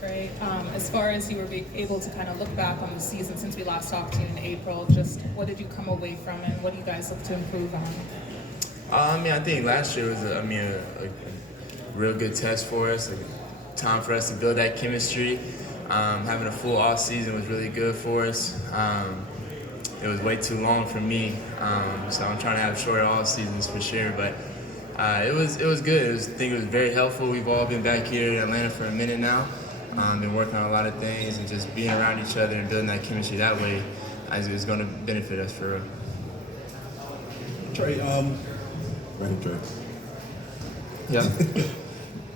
Trae. As far as you were able to kind of look back on the season since we last talked to you in April, just what did you come away from and what do you guys look to improve on? I think last year was, a real good test for us, a time for us to build that chemistry. Having a full off season was really good for us. It was way too long for me, so I'm trying to have shorter off seasons for sure. But it was good. I think it was very helpful. We've all been back here in Atlanta for a minute now. Been working on a lot of things and just being around each other and building that chemistry that way is going to benefit us for real. Trae, Brandon Trae. Yeah.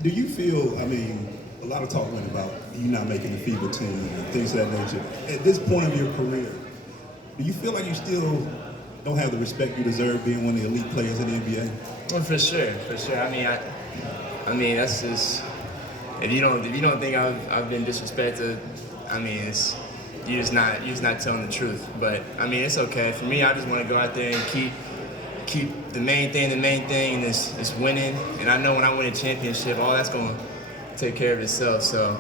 Do you feel, a lot of talk went about you not making the FIBA team and things of that nature. At this point of your career, do you feel like you still don't have the respect you deserve being one of the elite players in the NBA? Well, for sure. That's just, if you don't think I've been disrespected, you're just not telling the truth. But it's okay. For me, I just want to go out there and keep the main thing, and is winning. And I know when I win a championship, all that's going to take care of itself. So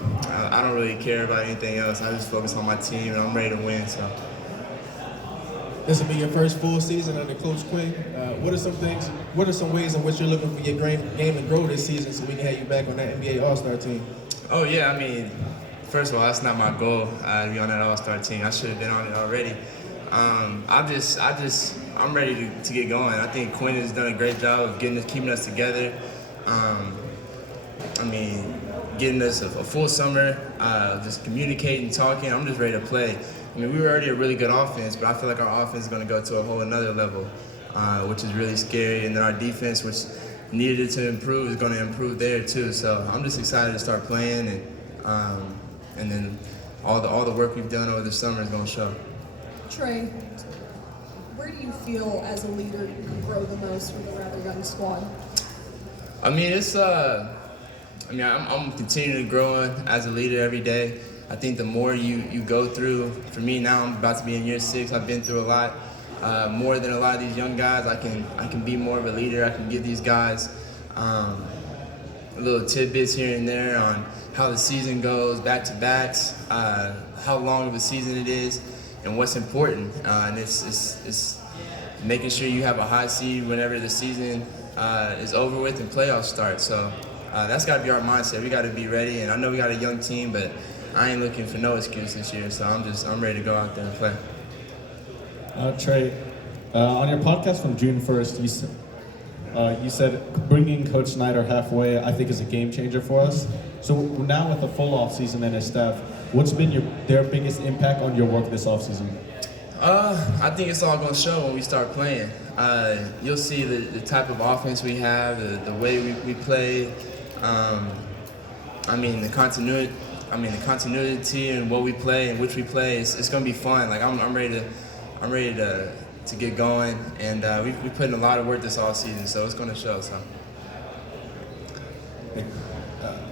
I don't really care about anything else. I just focus on my team, and I'm ready to win. So. This will be your first full season under Coach Quinn. What are some ways in which you're looking for your game to grow this season so we can have you back on that NBA All-Star team? Oh yeah, first of all, that's not my goal to be on that All-Star team. I should have been on it already. I'm ready to get going. I think Quinn has done a great job of keeping us together. Getting us a full summer, just communicating, talking. I'm just ready to play. We were already a really good offense, but I feel like our offense is going to go to a whole another level, which is really scary. And then our defense, which needed it to improve, is going to improve there too. So I'm just excited to start playing, and then all the work we've done over the summer is going to show. Trae, where do you feel as a leader you can grow the most with a rather young squad? I'm continuing to grow as a leader every day. I think the more you go through, for me now, I'm about to be in year 6. I've been through a lot, more than a lot of these young guys. I can be more of a leader. I can give these guys little tidbits here and there on how the season goes, back-to-backs, how long of a season it is, and what's important. And it's making sure you have a high seed whenever the season is over with and playoffs start. So that's got to be our mindset. We got to be ready. And I know we got a young team, but I ain't looking for no excuse this year. So I'm ready to go out there and play. Trae, on your podcast from June 1st, you said bringing Coach Snyder halfway, I think, is a game changer for us. So now with the full off season and his staff, what's been their biggest impact on your work this off season? I think it's all going to show when we start playing. You'll see the type of offense we have, the way we play. The continuity and what we play and which we play. It's going to be fun. I'm ready to get going, and we put in a lot of work this all season, so it's going to show. So.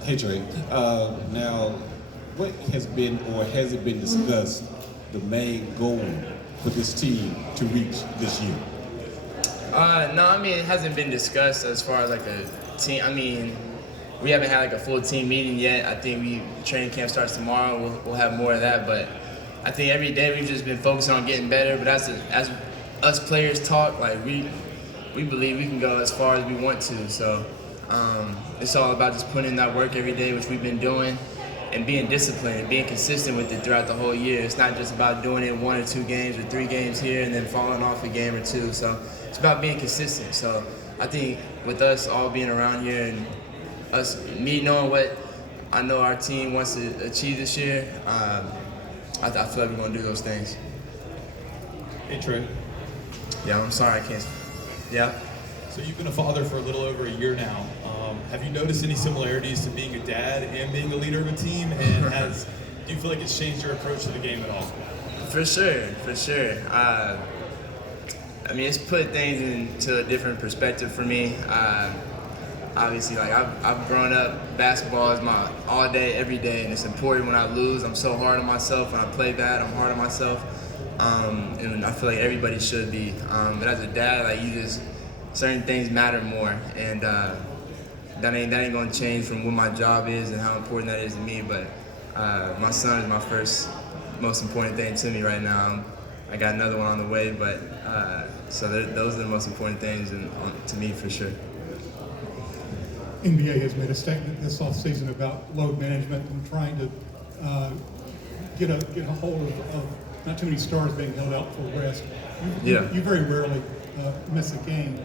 Hey Trae, now what has been or has it been discussed the main goal for this team to reach this year? No, it hasn't been discussed as far as like a team. We haven't had like a full team meeting yet. I think training camp starts tomorrow. We'll have more of that, but I think every day we've just been focusing on getting better. But as us players talk, we believe we can go as far as we want to. So it's all about just putting in that work every day, which we've been doing, and being disciplined and being consistent with it throughout the whole year. It's not just about doing it 1 or 2 games or 3 games here and then falling off a game or 2. So it's about being consistent. So I think with us all being around here and me knowing what I know our team wants to achieve this year, I feel like we're going to do those things. Hey, Trae. Yeah, I'm sorry I can't. Yeah. So you've been a father for a little over a year now. Have you noticed any similarities to being a dad and being a leader of a team? And do you feel like it's changed your approach to the game at all? For sure. It's put things into a different perspective for me. Obviously, I've grown up, basketball is my all day, every day, and it's important when I lose. I'm so hard on myself. When I play bad, I'm hard on myself. And I feel like everybody should be. But as a dad, certain things matter more. And that ain't gonna change from what my job is and how important that is to me. But My son is my first, most important thing to me right now. I got another one on the way, but so those are the most important things to me for sure. NBA has made a statement this offseason about load management and trying to get a hold of not too many stars being held out for rest. You very rarely miss a game,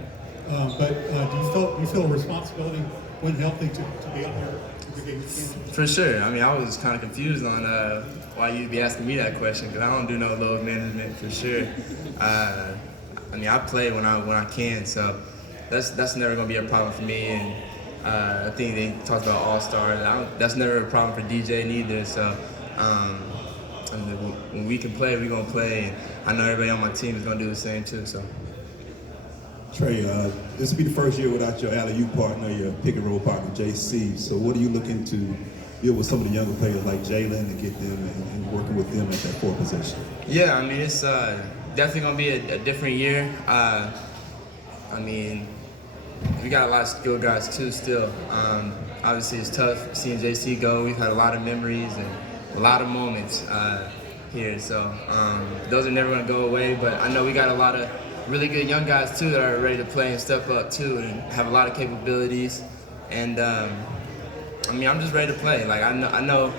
but do you feel a responsibility when healthy to be out there every game you can? For sure. I mean, I was kind of confused on why you'd be asking me that question because I don't do no load management for sure. I mean, I play when I can, so that's never gonna be a problem for me. And I think they talked about all-stars. That's never a problem for DJ neither. So I mean, when we can play, we're gonna play. And I know everybody on my team is gonna do the same too. So. Trae, this will be the first year without your alley-oop partner, your pick-and-roll partner, JC. So what are you looking to deal with some of the younger players like Jalen and get them and working with them at that 4 position? Yeah, I mean, it's definitely going to be a different year. I mean, we got a lot of skilled guys too still. Obviously, it's tough seeing JC go. We've had a lot of memories and a lot of moments here. So those are never going to go away, but I know we got a lot of really good young guys too that are ready to play and step up too and have a lot of capabilities. And I mean, I'm just ready to play. Like I know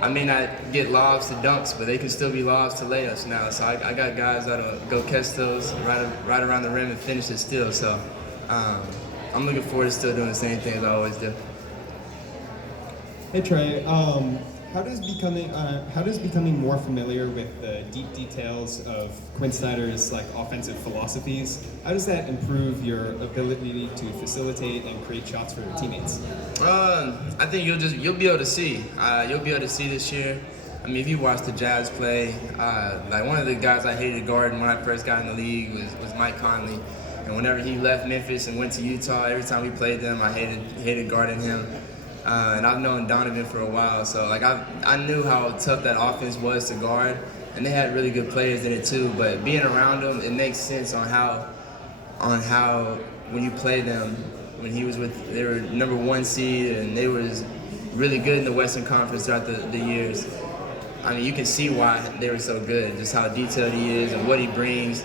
I may not get lobs to dunks, but they can still be lobs to layups now. So I got guys that'll go catch those right around the rim and finish it still. So I'm looking forward to still doing the same things I always do. Hey Trae, how does becoming more familiar with the deep details of Quinn Snyder's offensive philosophies, how does that improve your ability to facilitate and create shots for your teammates? I think you'll be able to see. You'll be able to see this year. I mean, if you watch the Jazz play, one of the guys I hated guarding when I first got in the league was Mike Conley. And whenever he left Memphis and went to Utah, every time we played them, I hated guarding him. And I've known Donovan for a while, so I knew how tough that offense was to guard, and they had really good players in it too. But being around them, it makes sense on how when you play them, when they were number 1 seed and they was really good in the Western Conference throughout the years. I mean, you can see why they were so good, just how detailed he is and what he brings.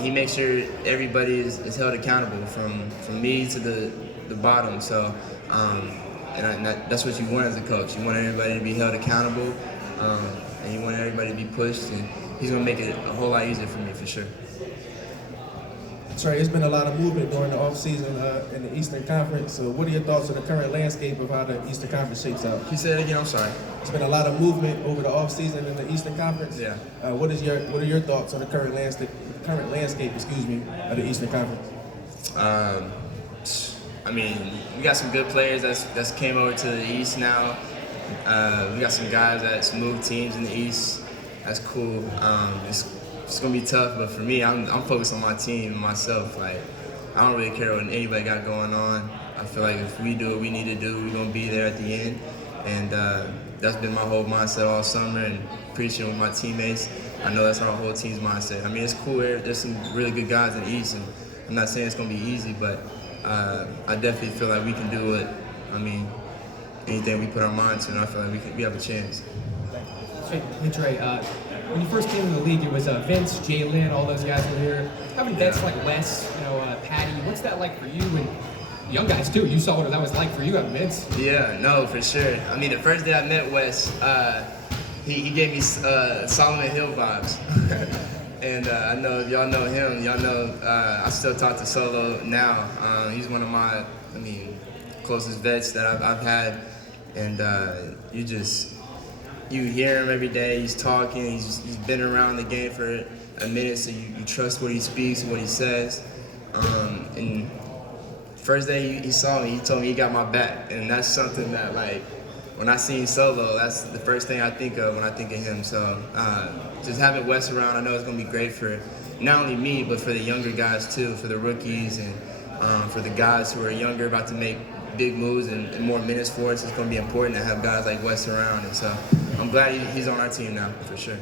He makes sure everybody is held accountable from me to the bottom. So. And that's what you want as a coach. You want everybody to be held accountable, and you want everybody to be pushed, and he's going to make it a whole lot easier for me, for sure. Trae, there's been a lot of movement during the offseason in the Eastern Conference. So what are your thoughts on the current landscape of how the Eastern Conference shapes out? Can you say that again? I'm sorry. There's been a lot of movement over the offseason in the Eastern Conference. Yeah. What are your thoughts on the current landscape, of the Eastern Conference? I mean, we got some good players that's came over to the East now. We got some guys that's moved teams in the East. That's cool. It's gonna be tough, but for me, I'm focused on my team and myself. Like, I don't really care what anybody got going on. I feel like if we do what we need to do, we're gonna be there at the end. And that's been my whole mindset all summer, and preaching with my teammates. I know that's our whole team's mindset. I mean, it's cool. There's some really good guys in the East, and I'm not saying it's gonna be easy, but I definitely feel like we can do it. I mean, anything we put our mind to, and I feel like we have a chance. Hey Trae, when you first came in the league, it was Vince, Jalen, all those guys were here. Having vets like Wes, Patty, what's that like for you? And young guys too. You saw what that was like for you having Vince. Yeah, no, for sure. I mean, the first day I met Wes, he gave me Solomon Hill vibes. And I know if y'all know him, y'all know I still talk to Solo now. He's one of my, closest vets that I've had. And you hear him every day, he's talking, he's been around the game for a minute, so you trust what he speaks and what he says. And first day he saw me, he told me he got my back. And that's something that, when I seen Solo, that's the first thing I think of when I think of him. So just having Wes around, I know it's going to be great for not only me, but for the younger guys too, for the rookies and for the guys who are younger, about to make big moves and more minutes for us. It's going to be important to have guys like Wes around. And so I'm glad he's on our team now, for sure.